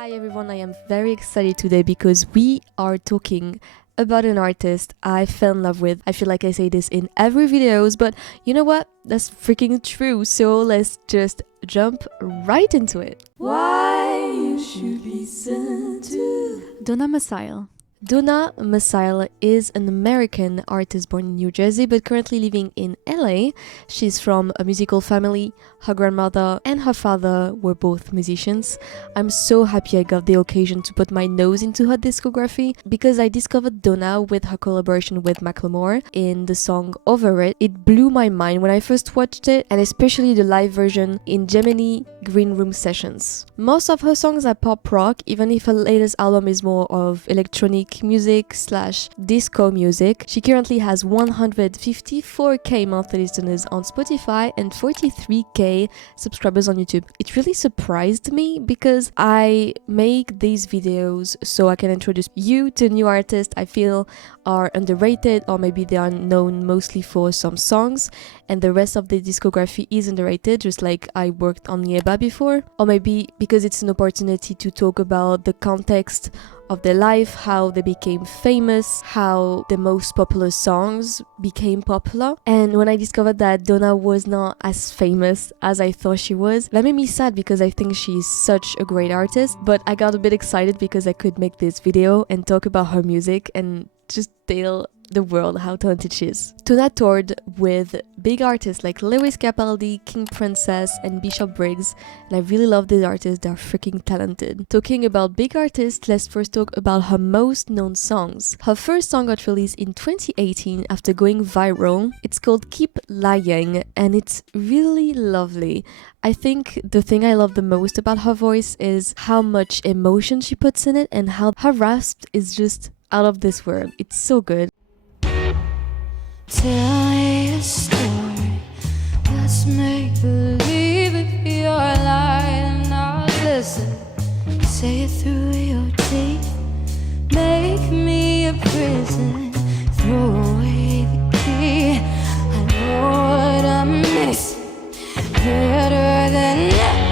Hi everyone, I am very excited today because we are talking about an artist I fell in love with. I feel like I say this in every videos, but you know what? That's freaking true. So let's just jump right into it. Why you should listen to Donna Missal. Donna Missal is an American artist born in New Jersey but currently living in LA. She's from a musical family. Her grandmother and her father were both musicians. I'm so happy I got the occasion to put my nose into her discography because I discovered Donna with her collaboration with Macklemore in the song Over It. It blew my mind when I first watched it, and especially the live version in Gemini Green Room sessions. Most of her songs are pop rock, even if her latest album is more of electronic music / disco music. She currently has 154k monthly listeners on Spotify and 43k subscribers on YouTube. It really surprised me because I make these videos so I can introduce you to new artists I feel are underrated, or maybe they are known mostly for some songs and the rest of the discography is underrated, just like I worked on Yeba before, or maybe because it's an opportunity to talk about the context of their life, how they became famous, how the most popular songs became popular. And when I discovered that Donna was not as famous as I thought she was, that made me sad because I think she's such a great artist. But I got a bit excited because I could make this video and talk about her music and just tell the world how talented she is. Donna toured with big artists like Lewis Capaldi, King Princess, and Bishop Briggs, and I really love these artists, they're freaking talented. Talking about big artists, let's first talk about her most known songs. Her first song got released in 2018 after going viral. It's called Keep Lying, and it's really lovely. I think the thing I love the most about her voice is how much emotion she puts in it and how her rasp is just out of this world. It's so good. Tell me a story. Let's make believe if you're lying. Now listen, say it through your teeth. Make me a prison. Throw away the key. I know what I'm missing. Better than that.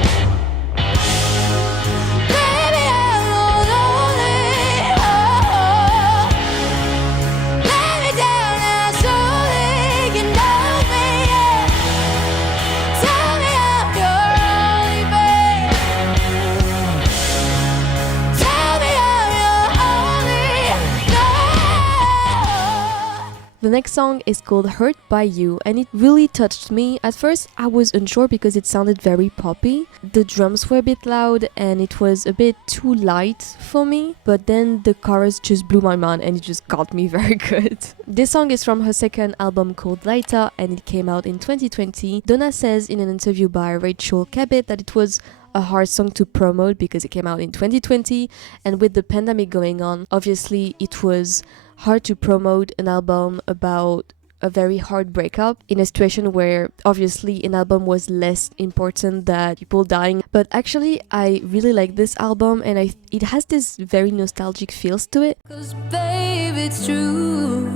The next song is called Hurt by You, and it really touched me. At first I was unsure because it sounded very poppy. The drums were a bit loud and it was a bit too light for me, but then the chorus just blew my mind and it just got me very good. This song is from her second album called Lighter and it came out in 2020. Donna says in an interview by Rachel Cabot that it was a hard song to promote because it came out in 2020, and with the pandemic going on, obviously it was hard to promote an album about a very hard breakup in a situation where obviously an album was less important than people dying. But actually I really like this album and it has this very nostalgic feels to it. 'Cause babe, it's true.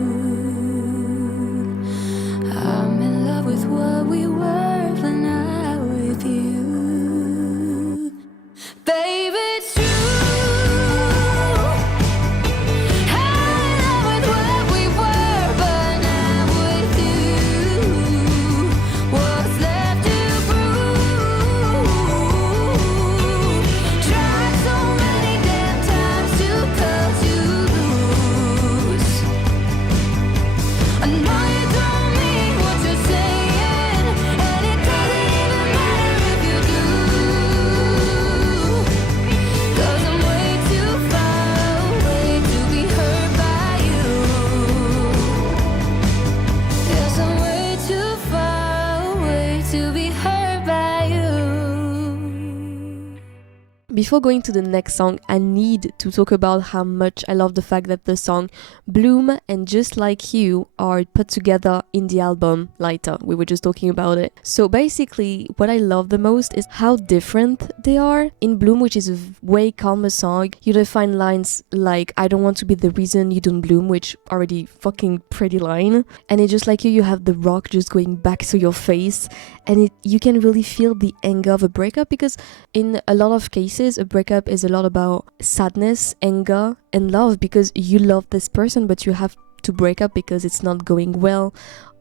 I'm in love with what we were, but not with you. Baby, it's true. Before going to the next song, I need to talk about how much I love the fact that the song Bloom and Just Like You are put together in the album Lighter. We were just talking about it. So basically, what I love the most is how different they are. In Bloom, which is a way calmer song, you don't find lines like I don't want to be the reason you don't bloom, which already fucking pretty line. And in Just Like You have the rock just going back to your face, and you can really feel the anger of a breakup, because in a lot of cases is a breakup is a lot about sadness, anger, and love, because you love this person but you have to break up because it's not going well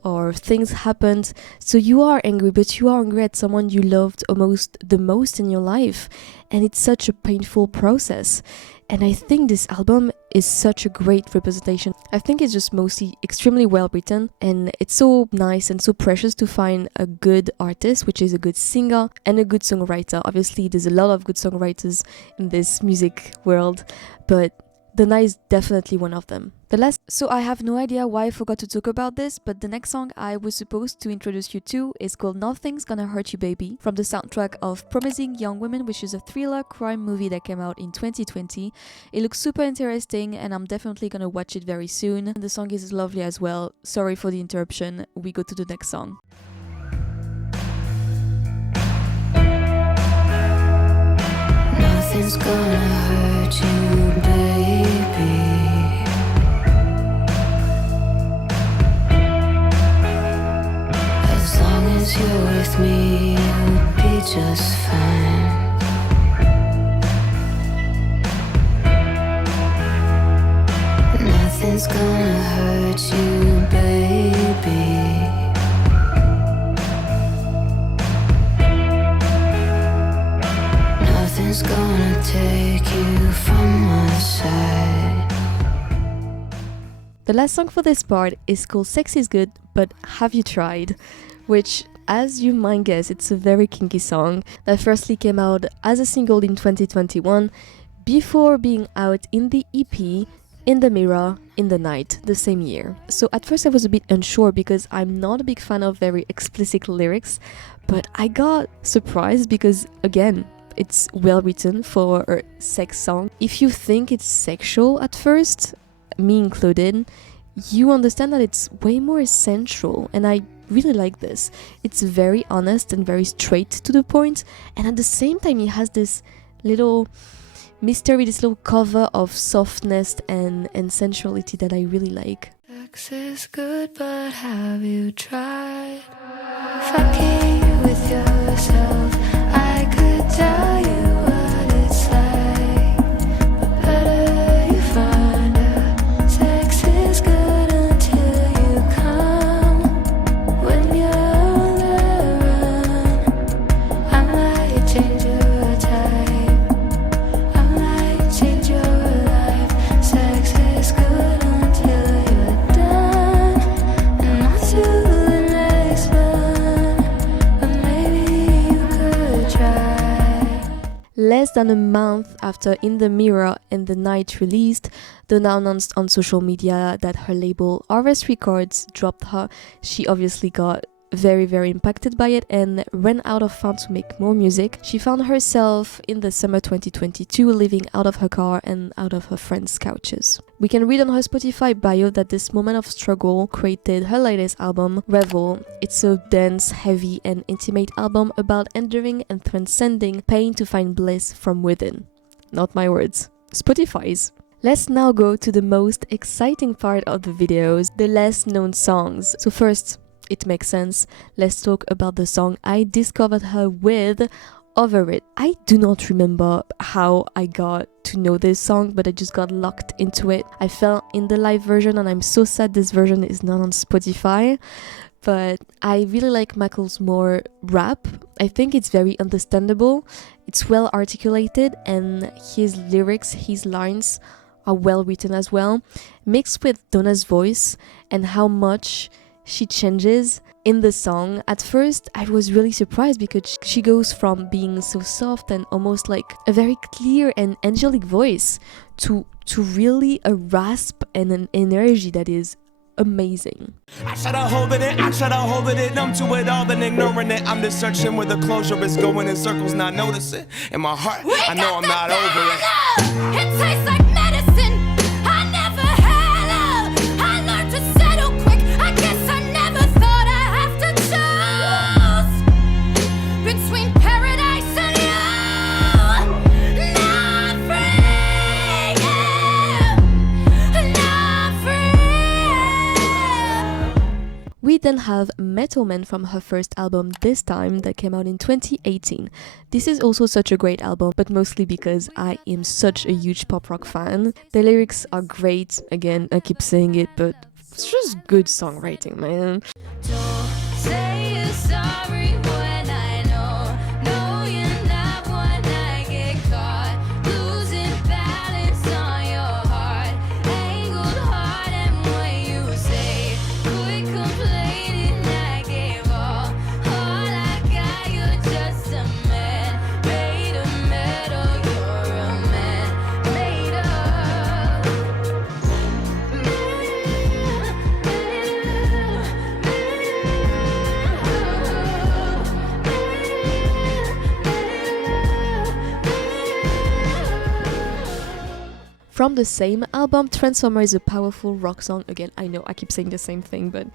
or things happened. So you are angry, but you are angry at someone you loved almost the most in your life, and it's such a painful process. And I think this album is such a great representation. I think it's just mostly extremely well written, and it's so nice and so precious to find a good artist, which is a good singer and a good songwriter. Obviously, there's a lot of good songwriters in this music world, but Donna is definitely one of them. So I have no idea why I forgot to talk about this, but the next song I was supposed to introduce you to is called Nothing's Gonna Hurt You Baby, from the soundtrack of Promising Young Women, which is a thriller crime movie that came out in 2020. It looks super interesting and I'm definitely gonna watch it very soon. And the song is lovely as well. Sorry for the interruption, we go to the next song. Nothing's gonna hurt you, baby. As long as you're with me, you'll be just fine. Nothing's gonna hurt you, baby. Nothing's gonna take you from my side. The last song for this part is called Sex is Good, but Have You Tried? Which, as you might guess, it's a very kinky song that firstly came out as a single in 2021 before being out in the EP In the Mirror in the Night the same year. So at first I was a bit unsure because I'm not a big fan of very explicit lyrics, but I got surprised because, again, it's well written for a sex song. If you think it's sexual at first, me included, you understand that it's way more sensual, and I really like this. It's very honest and very straight to the point, and at the same time it has this little mystery, this little cover of softness and sensuality that I really like. Sex is good, but have you tried fucking with yourself? I could tell you what it's like, but better you find out. Sex is good until you come. When you're on the run, I might change your type, I might change your life. Sex is good until you're done, and not to the next one, but maybe you could try. Less than a month after In the Mirror and the Night released, Donna announced on social media that her label RS Records dropped her. She obviously got very impacted by it and ran out of funds to make more music. She found herself in the summer 2022 living out of her car and out of her friends' couches. We can read on her Spotify bio that this moment of struggle created her latest album, Revel. It's a dense, heavy and intimate album about enduring and transcending pain to find bliss from within. Not my words, Spotify's. Let's now go to the most exciting part of the videos, the less known songs. So first, it makes sense, let's talk about the song I discovered her with, Over It. I do not remember how I got to know this song, but I just got locked into it. I fell in the live version and I'm so sad this version is not on Spotify, but I really like Macklemore rap. I think it's very understandable, it's well articulated, and his lyrics, his lines are well written as well, mixed with Donna's voice and how much she changes in the song. At first I was really surprised because she goes from being so soft and almost like a very clear and angelic voice to really a rasp and an energy that is amazing. I try to hold it, numb to it all and ignoring it. I'm just searching where the closure is going in circles, not noticing. In my heart, I know I'm not over it. It tastes like medicine. I never had love. I learned to settle quick. I guess I never thought I have to choose between paradise and you. Not free, yeah. Not free. We then have Metal Man from her first album This Time that came out in 2018. This is also such a great album, but mostly because I am such a huge pop rock fan. The lyrics are great, again, I keep saying it, but it's just good songwriting, man. Don't say you're sorry when I know you're not one I get caught losing balance on your heart, angled heart, and when you say quit complaining, I gave all I got. You're just a man made of metal. You're a man made From the same album, Transformer is a powerful rock song. Again, I know I keep saying the same thing, but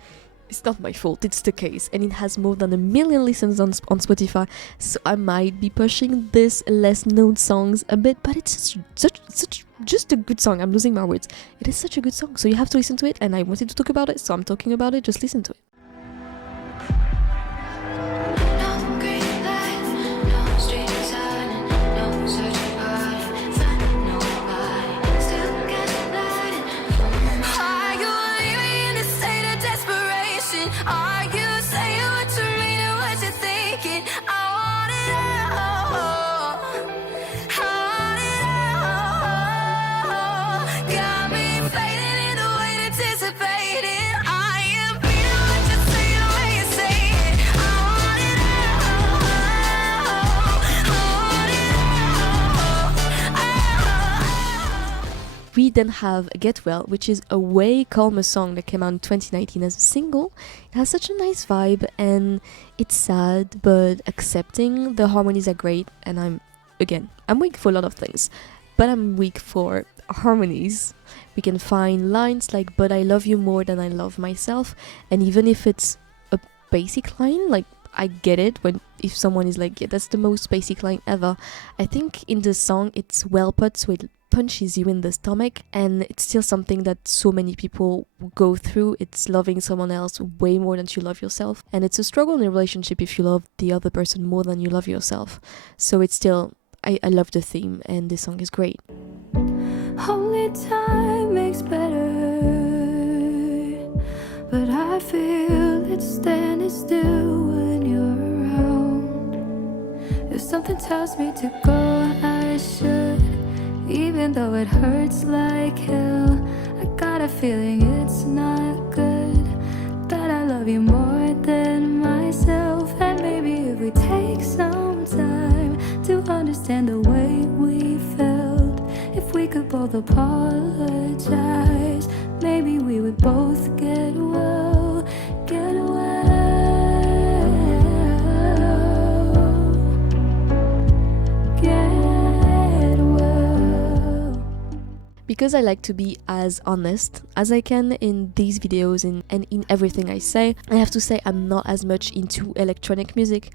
it's not my fault, it's the case. And it has more than 1 million listens on Spotify, so I might be pushing this less known songs a bit, but it's such just a good song. I'm losing my words. It is such a good song, so you have to listen to it, and I wanted to talk about it, so I'm talking about it. Just listen to it. no green light, no street design, no searching party, finding nobody, still got lighting for me. Are you leaving in a state of desperation? Are you saying what you mean and what you're thinking? I want it all. I want it all. Got me fading in the way anticipating. I am being what you say the way you say it. I want it all. I want it all. We then have Get Well, which is a way calmer song that came out in 2019 as a single. It has such a nice vibe, and it's sad but accepting. The harmonies are great, and I'm weak for a lot of things, but I'm weak for harmonies. We can find lines like "But I love you more than I love myself," and even if it's a basic line, like I get it if someone is like, yeah, that's the most basic line ever. I think in the song it's well put, so it punches you in the stomach, and it's still something that so many people go through. It's loving someone else way more than you love yourself, and it's a struggle in a relationship if you love the other person more than you love yourself. So it's still, I love the theme, and this song is great. Only time makes better, but I feel it's standing still when you're around. If something tells me to go, I should, even though it hurts like hell. I got a feeling it's not good, that I love you more than myself. And maybe if we take some time to understand the way we felt, if we could both apologize, maybe we would both get well, get well, get well. Because I like to be as honest as I can in these videos and in everything I say, I have to say I'm not as much into electronic music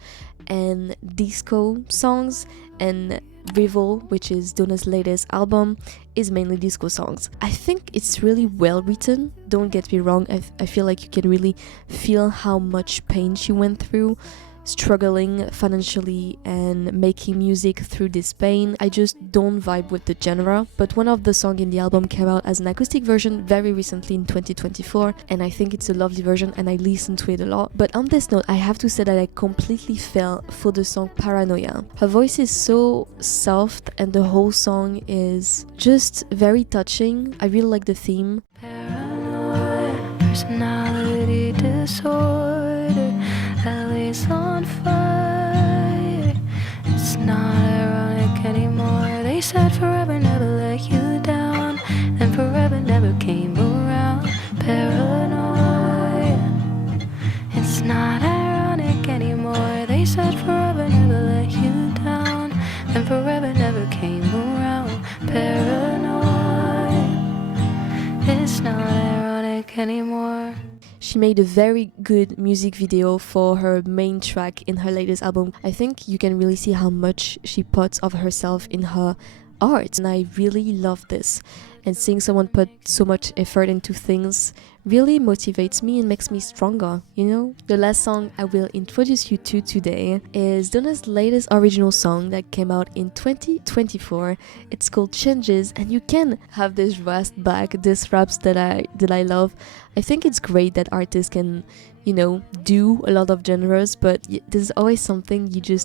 and disco songs, and Revol, which is Donna's latest album, is mainly disco songs. I think it's really well written, don't get me wrong. I feel like you can really feel how much pain she went through, struggling financially and making music through this pain. I just don't vibe with the genre, but one of the songs in the album came out as an acoustic version very recently in 2024, and I think it's a lovely version and I listen to it a lot. But on this note, I have to say that I completely fell for the song Paranoia. Her voice is so soft and the whole song is just very touching. I really like the theme. Paranoid personality disorder, LA's on fire. It's not ironic anymore. They said forever never let you down, and forever never came around. Paranoid. It's not ironic anymore. They said forever never let you down, and forever never came around. Paranoid. It's not ironic anymore. She made a very good music video for her main track in her latest album. I think you can really see how much she puts of herself in her art, and I really love this. And seeing someone put so much effort into things really motivates me and makes me stronger, you know? The last song I will introduce you to today is Donna's latest original song that came out in 2024. It's called Changes, and you can have this rasp back, this raps that I love. I think it's great that artists can, you know, do a lot of genres, but there's always something you're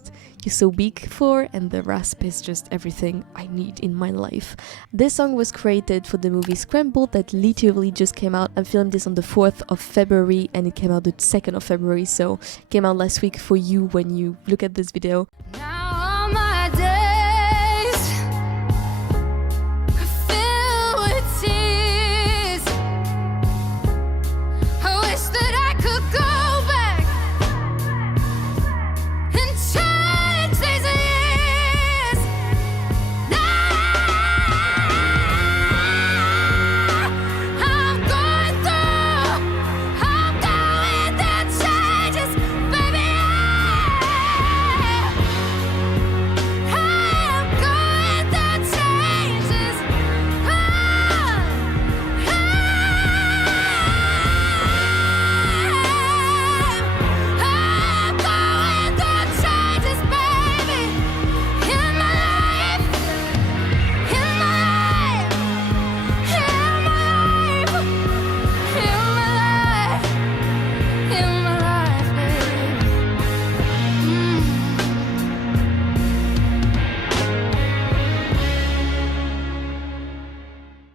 so weak for, and the rasp is just everything I need in my life. This song was created for the movie Scrambled that literally just came out. I filmed this on the 4th of February and it came out the 2nd of February, so it came out last week for you when you look at this video. Now all my days are filled with tears. I wish that I could go back and change these years. Now I'm going through changes, baby.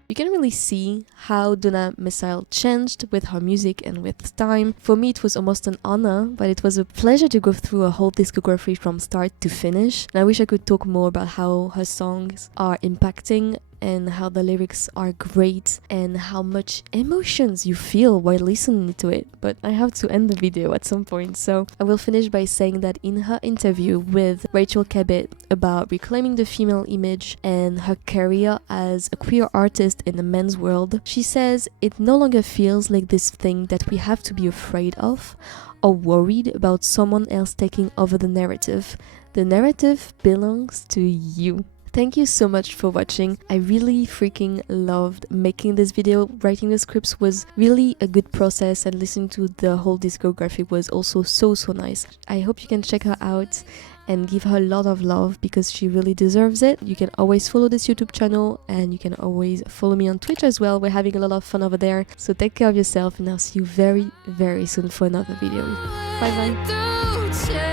You can really see how Donna Missal changed with her music and with time. For me, it was almost an honor, but it was a pleasure to go through a whole discography from start to finish. And I wish I could talk more about how her songs are impacting and how the lyrics are great and how much emotions you feel while listening to it. But I have to end the video at some point, so I will finish by saying that in her interview with Rachel Cabot about reclaiming the female image and her career as a queer artist in the men's world, she says it no longer feels like this thing that we have to be afraid of or worried about someone else taking over the narrative. The narrative belongs to you. Thank you so much for watching. I really freaking loved making this video. Writing the scripts was really a good process, and listening to the whole discography was also so nice. I hope you can check her out and give her a lot of love because she really deserves it. You can always follow this YouTube channel and you can always follow me on Twitch as well. We're having a lot of fun over there. So take care of yourself and I'll see you very soon for another video. Bye bye.